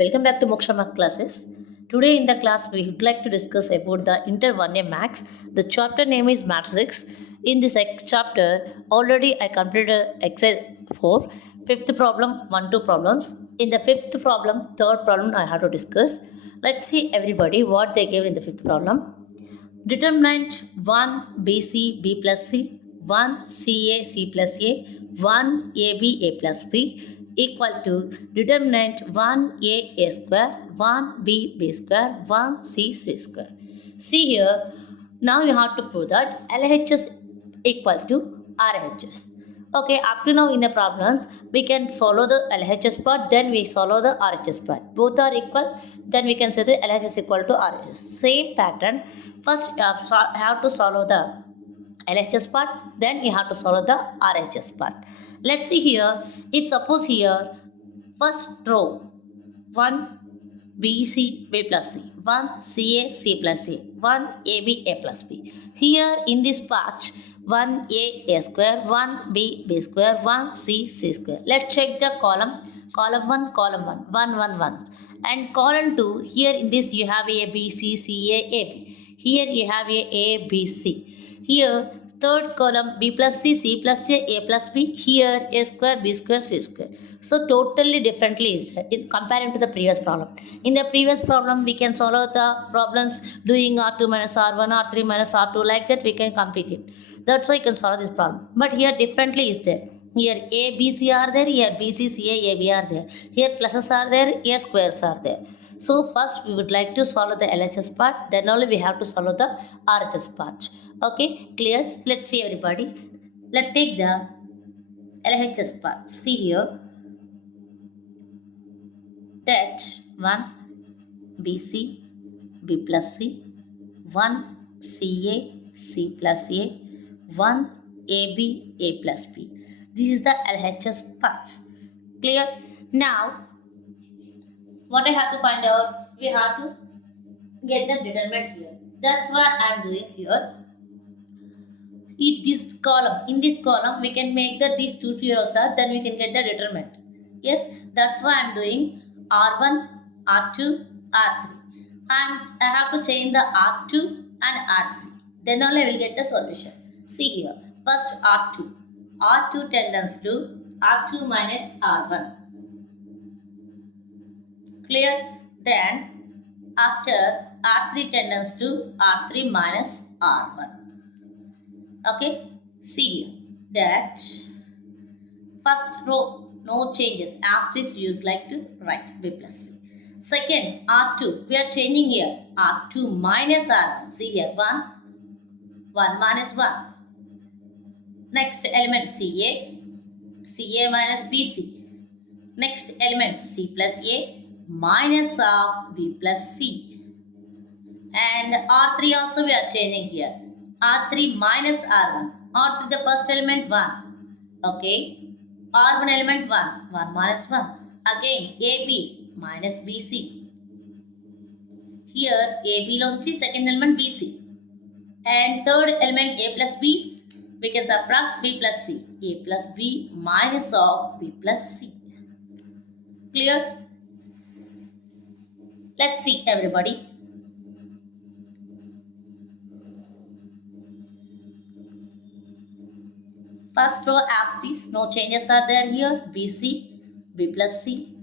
Welcome back to Moksha classes. Today in the class we would like to discuss about the Inter 1A Max. The chapter name is Mathematics. In this chapter already I completed exercise 4, fifth problem, 1-2 problems. In the fifth problem, third problem I have to discuss. Let's see everybody what they gave in the fifth problem. Determinant 1 BC B plus C, 1 CA C plus A, 1 AB A plus B equal to determinant 1 A square, 1 B square, 1 C square. See here, now you have to prove that LHS equal to RHS. Okay, up to now in the problems, we can solve the LHS part, then we solve the RHS part. Both are equal, then we can say the LHS equal to RHS. Same pattern. First, you have to solve the LHS part, then you have to solve the RHS part. Let's see here. If suppose here, first row, 1 BC B plus C, 1 CA C plus A, 1 AB A plus B. Here in this patch, 1 A square, 1 B square, 1 C square. Let's check the column. Column 1, 1, 1, 1. And column 2, here in this you have A, B, C, C, A, A, B. Here you have A, B, C. Here third column B plus C, C plus A plus B. Here A square, B square, C square. So totally differently is comparing to the previous problem. In the previous problem we can solve the problems doing R2 minus R1, R3 minus R2, like that we can complete it. That's why you can solve this problem. But here differently is there. Here A, B, C are there, here B, C, C, A, B are there. Here pluses are there, here squares are there. So first we would like to solve the LHS part, then only we have to solve the RHS part. Okay, clear? Let's see everybody. Let's take the LHS part. See here. That 1 BC B plus C, 1 CA C plus A, 1 AB A plus B. This is the LHS part. Clear? Now, what I have to find out, we have to get the determinant here. That's why I am doing here. In this column, we can make these two zeros are, then we can get the determinant. Yes, that's why I am doing R1, R2, R3. And I have to change the R2 and R3. Then only I will get the solution. See here. First R2. R2 tends to R2 minus R1. Clear? Then after R3 tends to R3 minus R1. Okay? See here. That first row, no changes. Asterisk you would like to write B plus C. Second, R2. We are changing here. R2 minus R1. See here. 1 minus 1. Next element CA. CA minus BC. Next element C plus A minus of B plus C. And R3 also we are changing here. R3 minus R1. R3 the first element 1. Okay. R1 element 1. 1 minus 1. Again AB minus BC. Here AB lonchi second element BC. And third element A plus B. We can subtract B plus C. A plus B minus of B plus C. Clear? Let's see everybody. First row asterisk, no changes are there here. BC, B plus C.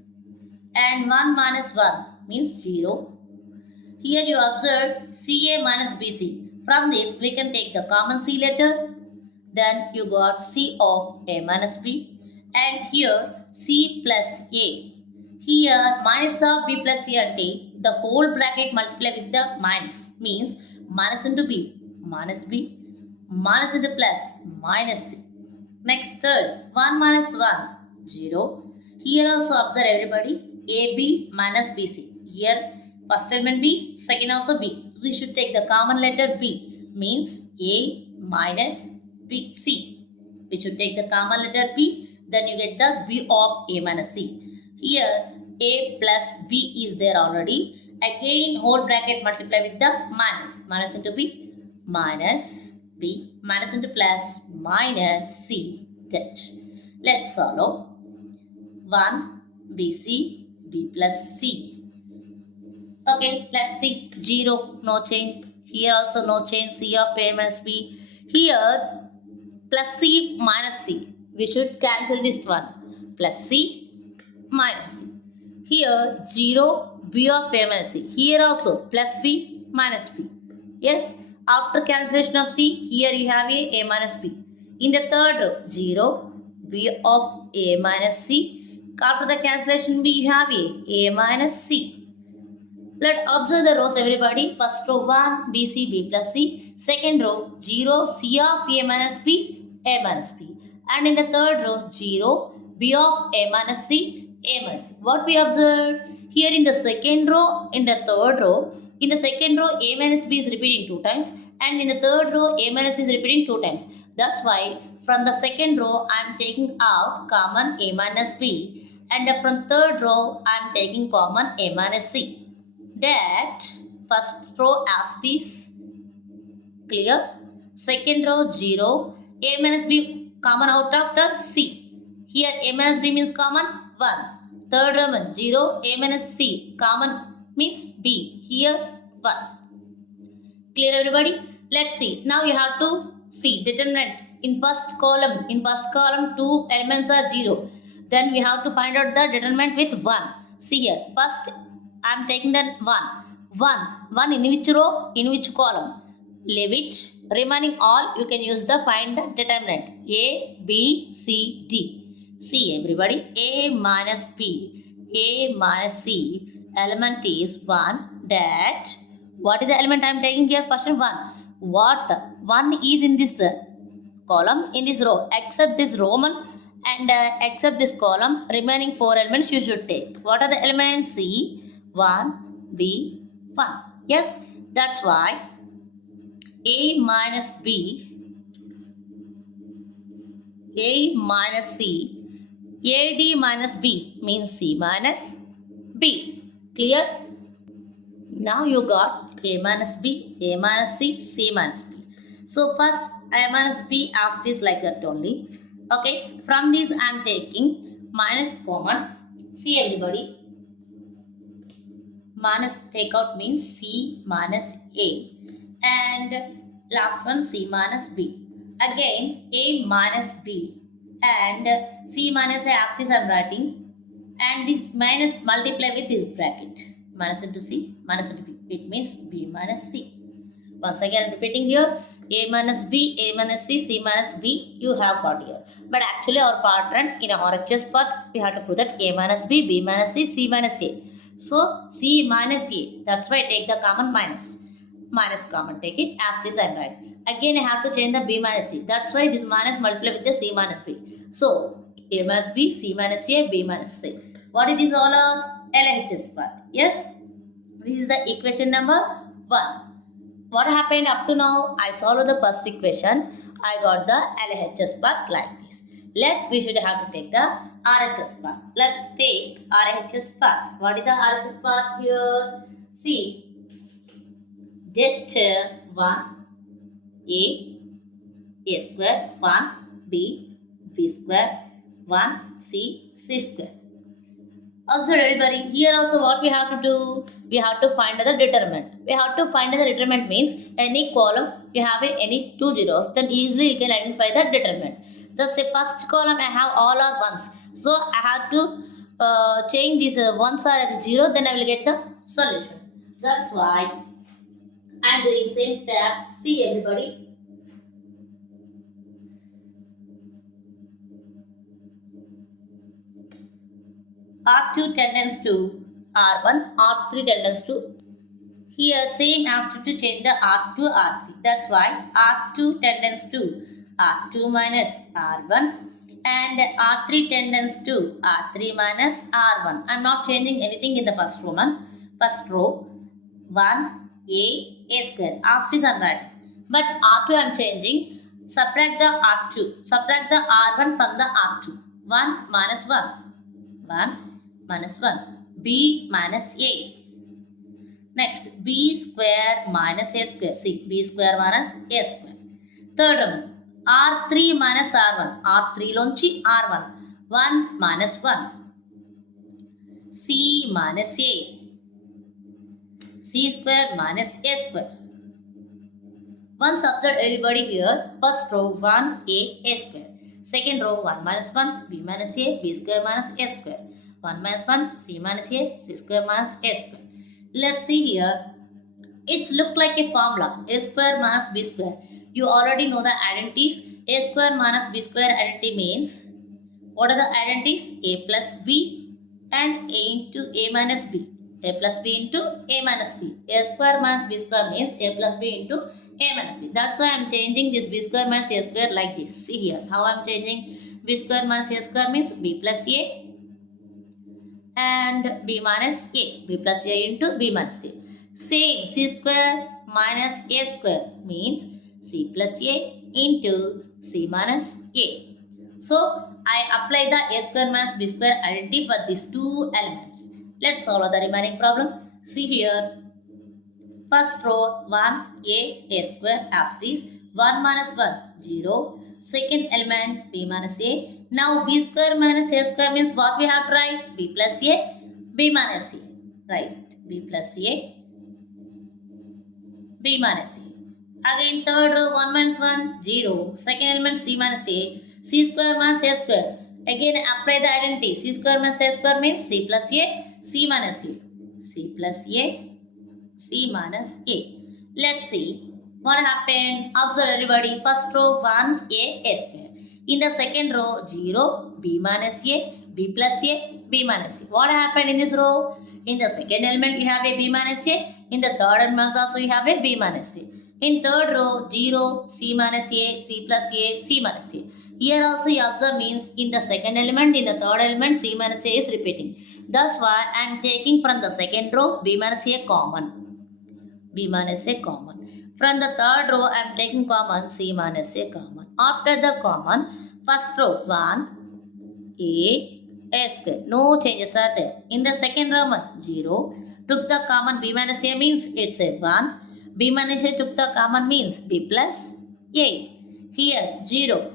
And 1 minus 1 means 0. Here you observe CA minus BC. From this we can take the common C letter. Then you got C of A minus B. And here C plus A. Here minus of B plus C and D. The whole bracket multiply with the minus. Means minus into B. Minus B. Minus into plus. Minus C. Next third. 1 minus 1. 0. Here also observe everybody. AB minus BC. Here first element B. Second also B. We should take the common letter B. Means A minus B, C. We should take the common letter B, then you get the B of A minus C. Here A plus B is there already. Again whole bracket multiply with the minus. Minus into B, minus B, minus into plus, minus C. That. Let's solve. 1 BC, B plus C. Okay, let's see. 0, no change. Here also no change. C of A minus B. Here plus C minus C. We should cancel this one. Plus C minus C. Here 0, B of A minus C. Here also plus B minus B. Yes, after cancellation of C, here you have A minus B. In the third row, 0, B of A minus C. After the cancellation B, you have A minus C. Let's observe the rows, everybody. First row 1, B, C, B plus C. Second row 0, C of A minus B, A minus B. And in the third row 0, B of A minus C, A minus C. What we observed? Here in the second row, in the third row, in the second row A minus B is repeating 2 times. And in the third row A minus C is repeating 2 times. That's why from the second row I am taking out common A minus B. And from third row I am taking common A minus C. That first row as it is clear. Second row 0, A minus B common out after C. Here A minus B means common 1. Third row 0, A minus C common means B. Here 1. Clear, everybody? Let's see. Now you have to see determinant in first column. In first column 2 elements are 0. Then we have to find out the determinant with 1. See here. First I am taking the 1. 1 in which row? In which column? Which remaining all you can use the find the determinant. A, B, C, D. See everybody. A minus B. A minus C. Element is 1. That. What is the element I am taking here? First 1. What? 1 is in this column, in this row. Except this Roman and except this column. Remaining 4 elements you should take. What are the elements? C. 1, B, 1. Yes, that's why A minus B, A minus C, AD minus B means C minus B. Clear? Now you got A minus B, A minus C, C minus B. So first A minus B as it is like that only. Okay, from this I am taking minus common. See everybody. Minus take out means C minus A. And last one C minus B. Again A minus B. And C minus A as is I am writing. And this minus multiply with this bracket. Minus into C, minus into B. It means B minus C. Once again repeating here. A minus B, A minus C, C minus B you have got here. But actually our part run in a RHS part we have to prove that A minus B, B minus C, C minus A. So C minus A. That's why I take the common minus. Minus common. Take it as this I write. Again I have to change the B minus C. That's why this minus multiply with the C minus B. So A minus B, C minus A, B minus C. What is this all our LHS part? Yes? This is the equation number 1. What happened up to now? I solved the first equation. I got the LHS part like this. We should have to take the RHS part. Let's take RHS part. What is the RHS part here? See. Det 1 A square, 1 B square, 1 C square. Also everybody, here also what we have to do? We have to find the determinant. We have to find the determinant means any column you have any 2 zeros, then easily you can identify the determinant. Just say first column I have all are ones. So I have to change these ones are as a 0, then I will get the solution. That's why I am doing same step. See everybody. R2 tends to R1, R3 tends to here same as to change the R to R3. That's why R2 tends to R2 minus R1 and R3 tends to R3 minus R1. I am not changing anything in the first row. 1 A square. R3 is I am writing. But R2 I am changing. Subtract the R2. Subtract the R1 from the R2. 1 minus 1. 1 minus 1. B minus A. Next, B square minus A square. See, B square minus A square. Third one, R3 minus R1. R3 lonchi R1. 1 minus 1. C minus A. C square minus A square. Once observe everybody here. First row 1A A square. Second row 1 minus 1 B minus A B square minus A square. 1 minus 1 C minus A C square minus A square. Let's see here. It's look like a formula. A square minus B square. You already know the identities. A square minus B square identity means, what are the identities? A plus B and A into A minus B. A plus B into A minus B. A square minus B square means A plus B into A minus B. That's why I am changing this B square minus A square like this. See here how I am changing. B square minus A square means B plus A and B minus A. B plus A into B minus A. Same, C square minus A square means C plus A into C minus A. So, I apply the A square minus B square identity for these two elements. Let's solve the remaining problem. See here. First row 1A square as it is. 1 minus 1 0. Second element B minus A. Now B square minus A square means what we have to write? B plus A, B minus A. Right. B plus A, B minus A. Again third row 1 minus 1 0. Second element C minus A. C square minus A square. Again apply the identity. C square minus A square means C plus A, C minus A. C plus A, C minus A. Let's see what happened. Observe everybody. First row 1A square. In the second row 0, B minus A, B plus A, B minus A. What happened in this row? In the second element we have a B minus A. In the third element also we have a B minus A. In third row 0, C minus A, C plus A, C minus A. Here also you observe means in the second element, in the third element C minus A is repeating. That's why I am taking from the second row B minus A common. B minus A common. From the third row I am taking common C minus A common. After the common, first row 1 A square. No changes are there. In the second row 0. Took the common B minus A means it's a 1. B minus A took the common means B plus A. Here 0.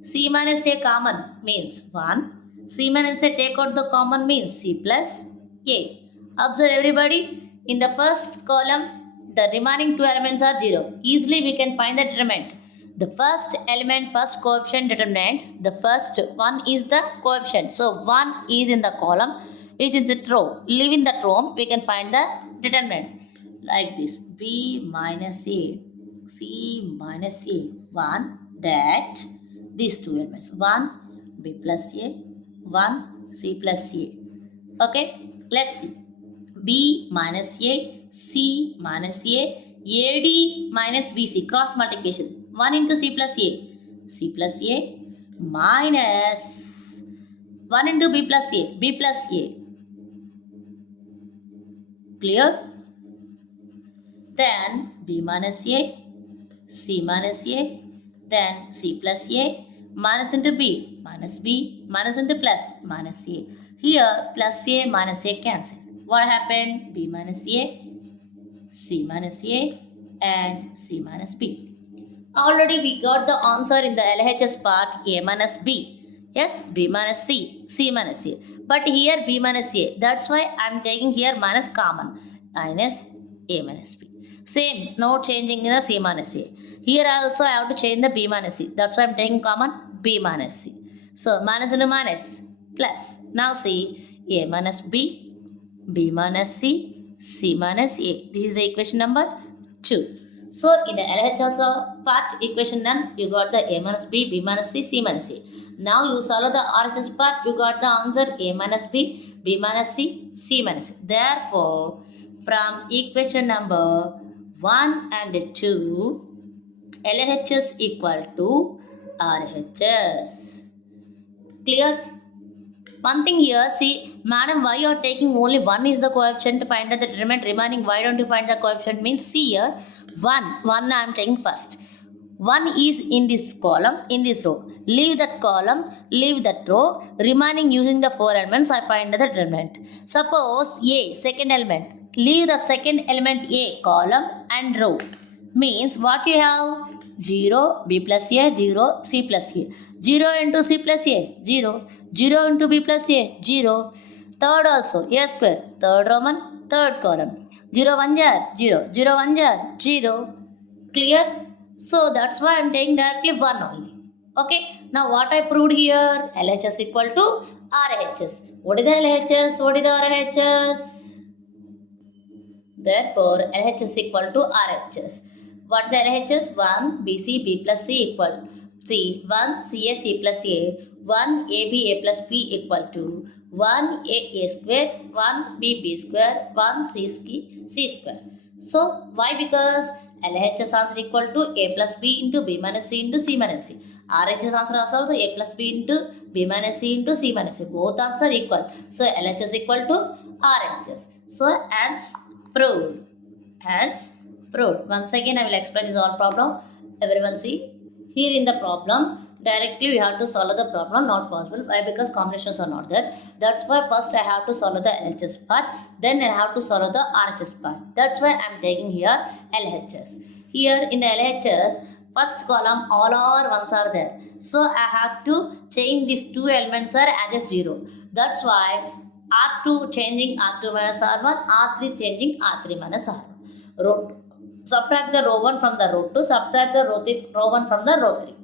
C minus A common means 1. C minus A take out the common means C plus A. Observe everybody. In the first column, the remaining two elements are 0. Easily we can find the determinant. The first element, first coefficient determinant, the first one is the coefficient. So 1 is in the column, is in the row. Leaving that row, we can find the determinant. Like this. B minus A, C minus A, 1, that these two elements. 1, B plus A, 1, C plus A. Okay, let's see. B minus A, C minus A, AD minus BC, cross multiplication. 1 into C plus A minus 1 into B plus A. Clear? Then B minus A, C minus A, then C plus A, minus into B, minus into plus, minus A. Here plus A minus A cancel. What happened? B minus A, C minus A and C minus B. Already we got the answer in the LHS part A minus B. Yes, B minus C, C minus A. But here B minus A. That's why I am taking here minus common. Minus A minus B. Same, no changing in the C minus A. Here also I have to change the B minus C. That's why I am taking common B minus C. So minus into minus plus. Now see A minus B, B minus C, C minus A. This is the equation number 2. So in the LHS part equation done, you got the A minus B, B minus C, C minus A. Now you solve the RHS part, you got the answer A minus B, B minus C, C minus A. Therefore, from equation number 1 and 2, LHS equal to RHS. Clear? One thing here, see, madam, why you are taking only 1 is the coefficient to find out the determinant, remaining why don't you find the coefficient means, see here, 1 I am taking first. 1 is in this column, in this row. Leave that column, leave that row, remaining using the 4 elements, I find the determinant. Suppose A, second element. Leave the second element A, column and row. Means what you have? 0, B plus A, 0, C plus A. 0 into C plus A, 0. 0 into B plus A, 0. Third also A square, third Roman, third column. 0 1 jar 0, 0 1 jar 0. Clear? So that's why I am taking directly 1 only. Okay. Now what I proved here? LHS equal to RHS. What is the LHS? What is the RHS? Therefore, LHS equal to RHS. What is the LHS? 1 BC B plus C equal C. 1 CA C plus A. 1 AB A plus B equal to 1 A square, 1 B square, 1 C square. So, why? Because LHS answer equal to A plus B into B minus C into C minus C. RHS answer is also A plus B into B minus C into C minus C. Both answers are equal. So, LHS equal to RHS. So, hence proved. Hence proved. Once again, I will explain this all problem. Everyone see. Here in the problem, directly we have to solve the problem. Not possible. Why? Because combinations are not there. That's why first I have to solve the LHS part. Then I have to solve the RHS part. That's why I am taking here LHS. Here in the LHS, first column all are ones are there. So I have to change these two elements are as a 0. That's why R2 changing R2 minus R1, R3 changing R3 minus R1. Subtract the row 1 from the row 2, subtract the row 1 from the row 3.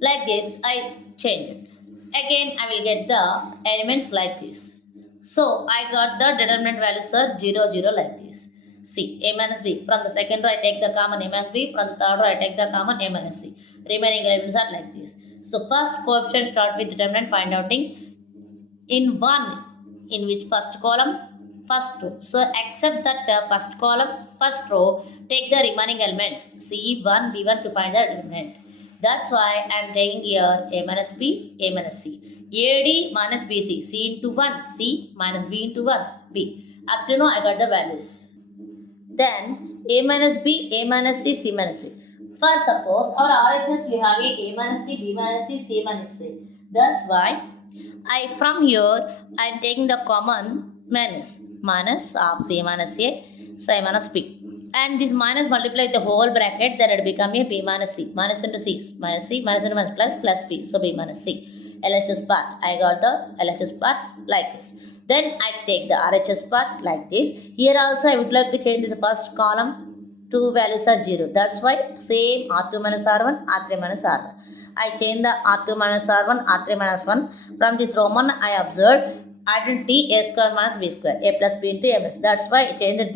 Like this, I change it. Again, I will get the elements like this. So, I got the determinant values are 0, 0 like this. C, A minus B. From the second row, I take the common A minus B. From the third row, I take the common A minus C. Remaining elements are like this. So, first coefficient start with determinant, find out in 1, in which first column, first row. So accept that first column, first row, take the remaining elements C1, B1 to find the determinant. That's why I am taking here A minus B, A minus C. AD minus BC, C into 1, C minus B into 1, B. Up to now I got the values. Then A minus B, A minus C, C minus B. First suppose our RHS we have A minus C, B minus C, C minus C. That's why from here I am taking the common minus of C minus A, C minus B. And this minus multiply the whole bracket, then it become a B minus C. Minus into C, minus C, minus into minus plus B. So B minus C. LHS part. I got the LHS part like this. Then I take the RHS part like this. Here also I would like to change this first column. Two values are 0. That's why same R2 minus R1, R3 minus R1. I change the R2 minus R1, R3 minus 1. From this Roman, I observed identity A square minus B square, A plus B into A minus. That's why I changed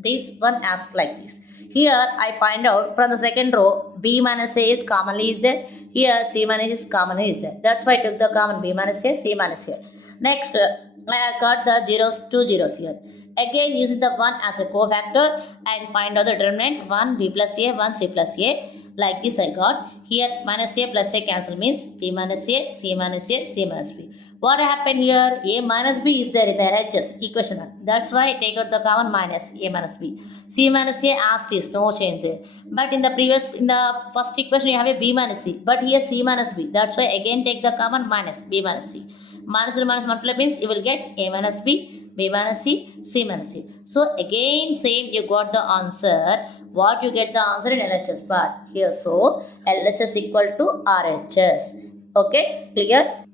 this one as like this. Here, I find out from the second row, B minus A is commonly is there. Here, C minus is commonly is there. That's why I took the common B minus A, C minus A. Next, I got the two zeros here. Again, using the 1 as a cofactor and find out the determinant 1 B plus A, 1 C plus A. Like this I got. Here minus A plus A cancel means B minus A, C minus A, C minus B. What happened here? A minus B is there in the LHS equation 1. That's why I take out the common minus A minus B. C minus A as this, no change there. But in the first equation you have a B minus C. But here C minus B. That's why again take the common minus B minus C. Minus to minus multiply means you will get A minus B, B minus C, C minus C. So again same you got the answer. What you get the answer in LHS part here. So LHS equal to RHS. Okay, clear?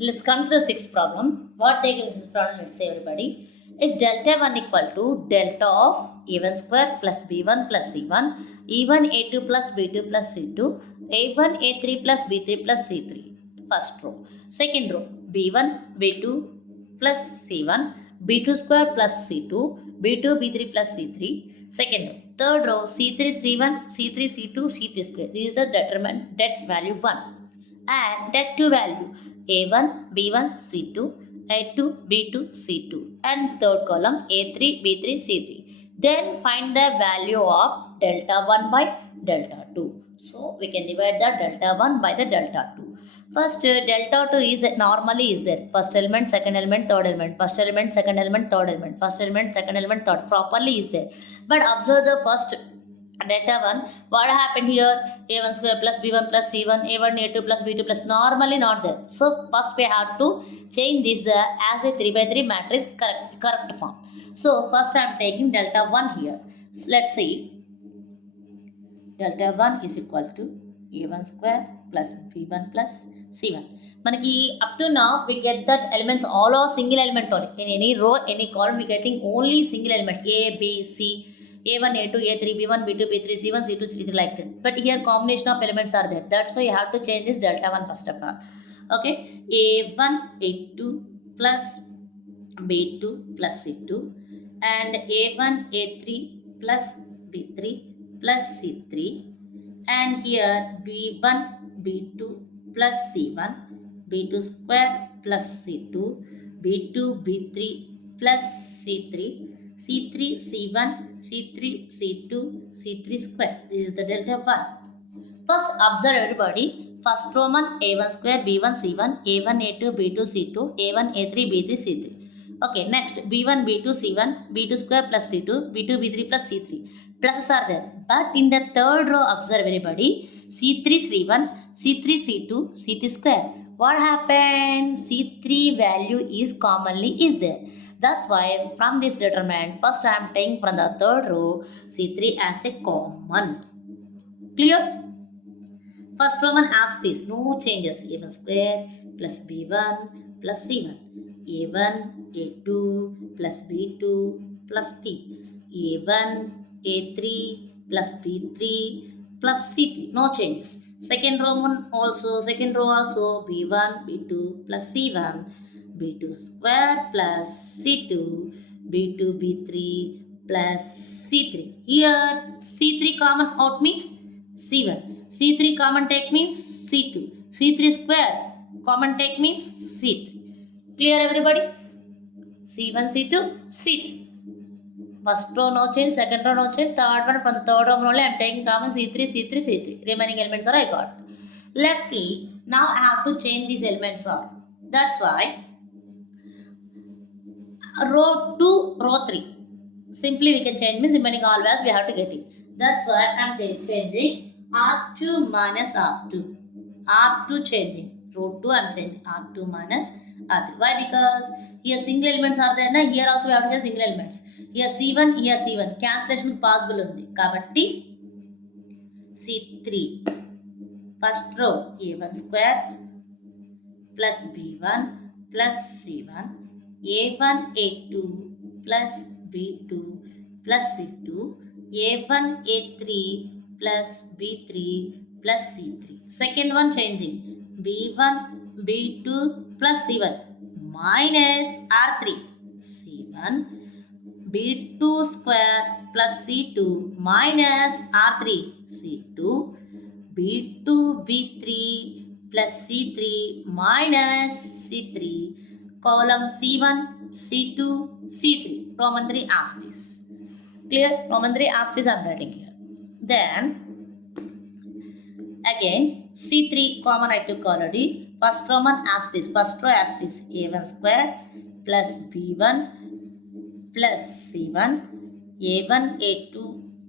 Let's come to the sixth problem. What they give us this problem? Let's say everybody. If delta 1 equal to delta of A1 square plus B1 plus C1, E1 A2 plus B2 plus C2, A1 A3 plus B3 plus C3. First row. Second row. B1 B2 plus C1, B2 square plus C2, B2 B3 plus C3. Second row. Third row. C3 C1, C3 C2, C3 square. This is the determinant det value 1. And that 2 value A1, B1, C2, A2, B2, C2 and third column A3, B3, C3. Then find the value of delta 1 by delta 2. So we can divide the delta 1 by the delta 2. First delta 2 is normally is there. First element, second element, third element. First element, second element, third element. First element, second element, third. Properly is there. But observe the first delta 1, what happened here? A1 square plus B1 plus C1, A1, A2 plus B2 plus, normally not there. So first we have to change this as a 3 by 3 matrix correct form. So first I am taking delta 1 here. So let's see. Delta 1 is equal to A1 square plus B1 plus C1. మనకి up to now we get that elements all are single element only. In any row, any column, we getting only single element A, B, C, A1, A2, A3, B1, B2, B3, C1, C2, C3 like that. But here combination of elements are there. That's why you have to change this delta 1 first of all. Okay, A1, A2 plus B2 plus C2 and A1, A3 plus B3 plus C3 and here B1, B2 plus C1, B2 square plus C2, B2, B3 plus C3, C3, C1, C3, C2, C3 square. This is the delta 1. First observe everybody. First Roman A1 square, B1, C1, A1, A2, B2, C2, A1, A3, B3, C3. Okay, next B1, B2, C1, B2 square plus C2, B2, B3 plus C3. Pluses are there. But in the third row, observe everybody. C3, C1, C3, C2, C3 square. What happened? C3 value is commonly is there. That's why from this determinant, first I am taking from the third row C3 as a common. Clear? First Roman asks this, no changes. A1 square plus B1 plus C1. A1, A2 plus B2 plus T. A1, A3 plus B3 plus C3. No changes. Second row also B1, B2 plus C1. B2 square plus C2. B2, B3 plus C3. Here C3 common out means C1. C3 common take means C2. C3 square common take means C3. Clear everybody? C1, C2, C3. First row no change, second row no change, third one from the third row only I am taking common C3, C3, C3. Remaining elements are I got. Let's see. Now I have to change these elements are. That's why row 2, row 3. Simply we can change means remaining all values we have to get it. That's why I am changing R2 minus R2. R2 changing. Row 2 I am changing R2 minus R3. Why? Because here single elements are there. Here also we have to change single elements. Here C1, here C1. Cancellation possible undi. Kabatti C3. First row A1 square plus B1 plus C1. A1, A2 plus B2 plus C2. A1, A3 plus B3 plus C3. Second one changing. B1, B2 plus C1 minus R3. C1, B2 square plus C2 minus R3. C2, B2, B3 plus C3 minus C3. Column C1, C2, C3. Roman 3 asked this. Clear? Roman 3 asked this I am writing here. Then again C3 common I took already. First Roman asked this. First row asked this. A1 square plus B1 plus C1. A1, A2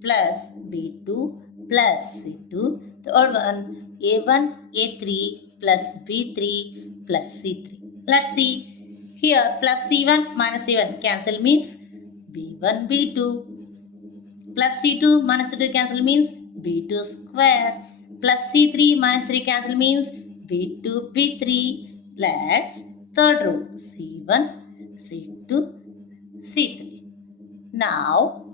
plus B2 plus C2. Third one A1, A3 plus B3 plus C3. Let's see. Here plus C1 minus C1 cancel means B1, B2 plus C2 minus C2 cancel means B2 square plus C3 minus 3 cancel means B2, B3. Let's third row C1, C2, C3. Now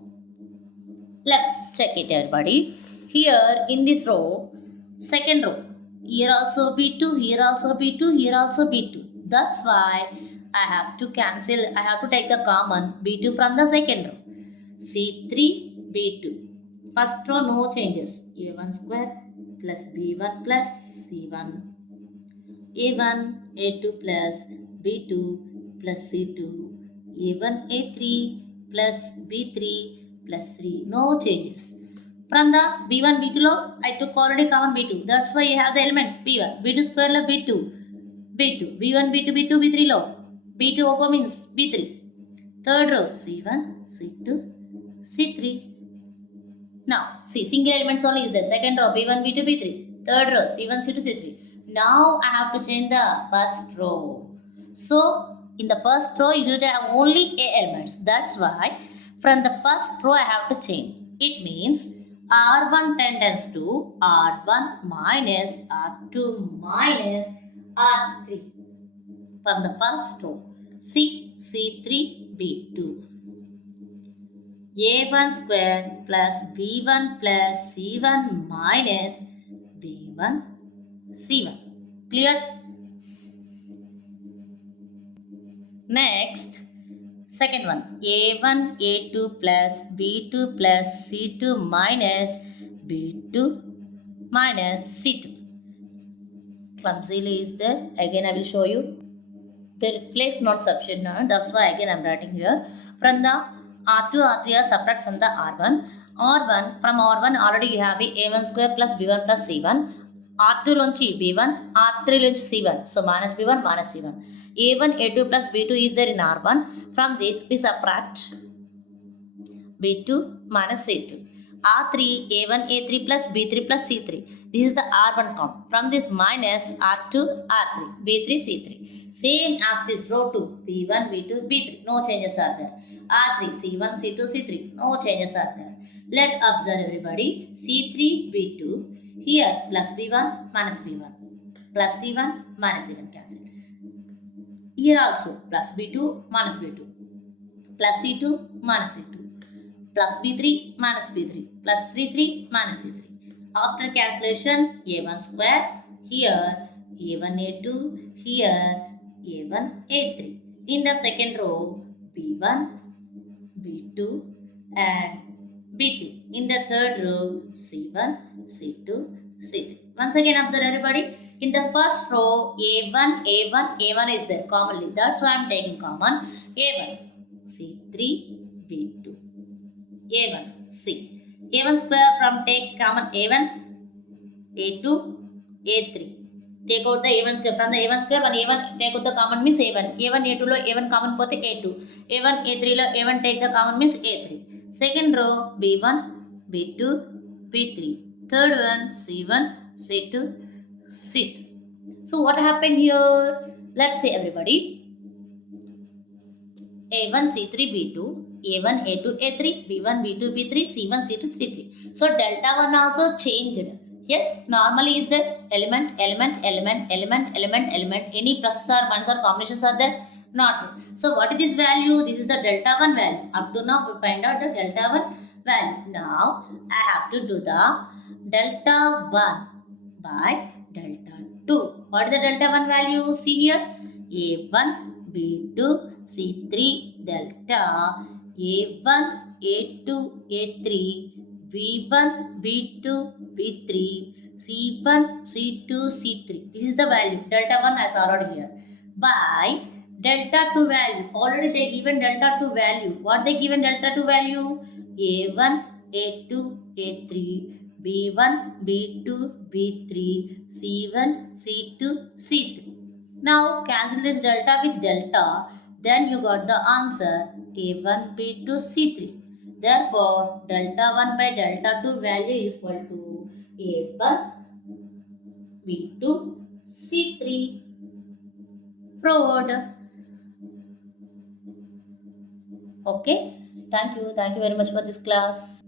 let's check it everybody. Here in this row, second row, here also B2, here also B2, here also B2. That's why I have to cancel, I have to take the common B2 from the second row. C3, B2. First row no changes. A1 square plus B1 plus C1. A1, A2 plus B2 plus C2. A1, A3 plus B3 plus 3. No changes. From the B1, B2 low, I took already common B2. That's why you have the element B1. B2 square low B2. B2. B1, B2, B2, B3 low. B2 OCO means B3. Third row C1, C2, C3. Now see single elements only is there. Second row B1, B2, B3. Third row C1, C2, C3. Now I have to change the first row. So in the first row you should have only A elements. That's why from the first row I have to change. It means R1 tends to R1 minus R2 minus R3. From the first row, C3, B2. A1 square plus B1 plus C1 minus B1 C1. Clear? Next, second one, A1 A2 plus B2 plus C2 minus B2 minus C2. Clumsily is there. Again I will show you. The place not sufficient now. That's why again I am writing here. From the R2, R3 are separate from the R1. R1, from R1 already you have A1 square plus B1 plus C1. R2 lonchi B1, R3 lonchi C1. So minus B1 minus C1. A1, A2 plus B2 is there in R1. From this we subtract B2 minus C2. R3, A1, A3 plus B3 plus C3. This is the R1 count. From this minus R2, R3, B3, C3. Same as this row 2, B1, B2, B3. No changes are there. R3, C1, C2, C3. No changes are there. Let's observe everybody. C3, B2. Here plus B1 minus B1. Plus C1 minus C1 cancel. Here also plus B2 minus B2. Plus C2 minus C2. Plus B3 minus B3 plus C3 minus C3. After cancellation, A1 square, here A1 A2, here A1 A3. In the second row, B1, B2 and B3. In the third row, C1, C2, C3. Once again observe everybody. In the first row, A1 is there commonly. That's why I am taking common. A1, C3, B2. A1, C. A1 square from take common A1, A2, A3. Take out the A1 square. From the A1 square, one A1 take out the common means A1. A1, A2 lo A1 common pote A2. A1, A3 lo A1 take the common means A3. Second row, B1, B2, B3. Third one, C1, C2, C3. So what happened here? Let's say everybody. A1, C3, B2. A1, A2, A3, B1, B2, B3, C1, C2, C3. So delta 1 also changed. Yes, normally is the element. Any pluses or ones or combinations are there? Not. So what is this value? This is the delta 1 value. Up to now we find out the delta 1 value. Now I have to do the delta 1 by delta 2. What is the delta 1 value? See here. A1, B2, C3, delta A1, A2, A3, B1, B2, B3, C1, C2, C3. This is the value. Delta 1 has already here. By delta 2 value. Already they given delta 2 value. What they given delta 2 value? A1, A2, A3, B1, B2, B3, C1, C2, C3. Now cancel this delta with delta. Then you got the answer A1, B2, C3. Therefore, delta 1 by delta 2 value equal to A1, B2, C3. Proved. Okay. Thank you. Thank you very much for this class.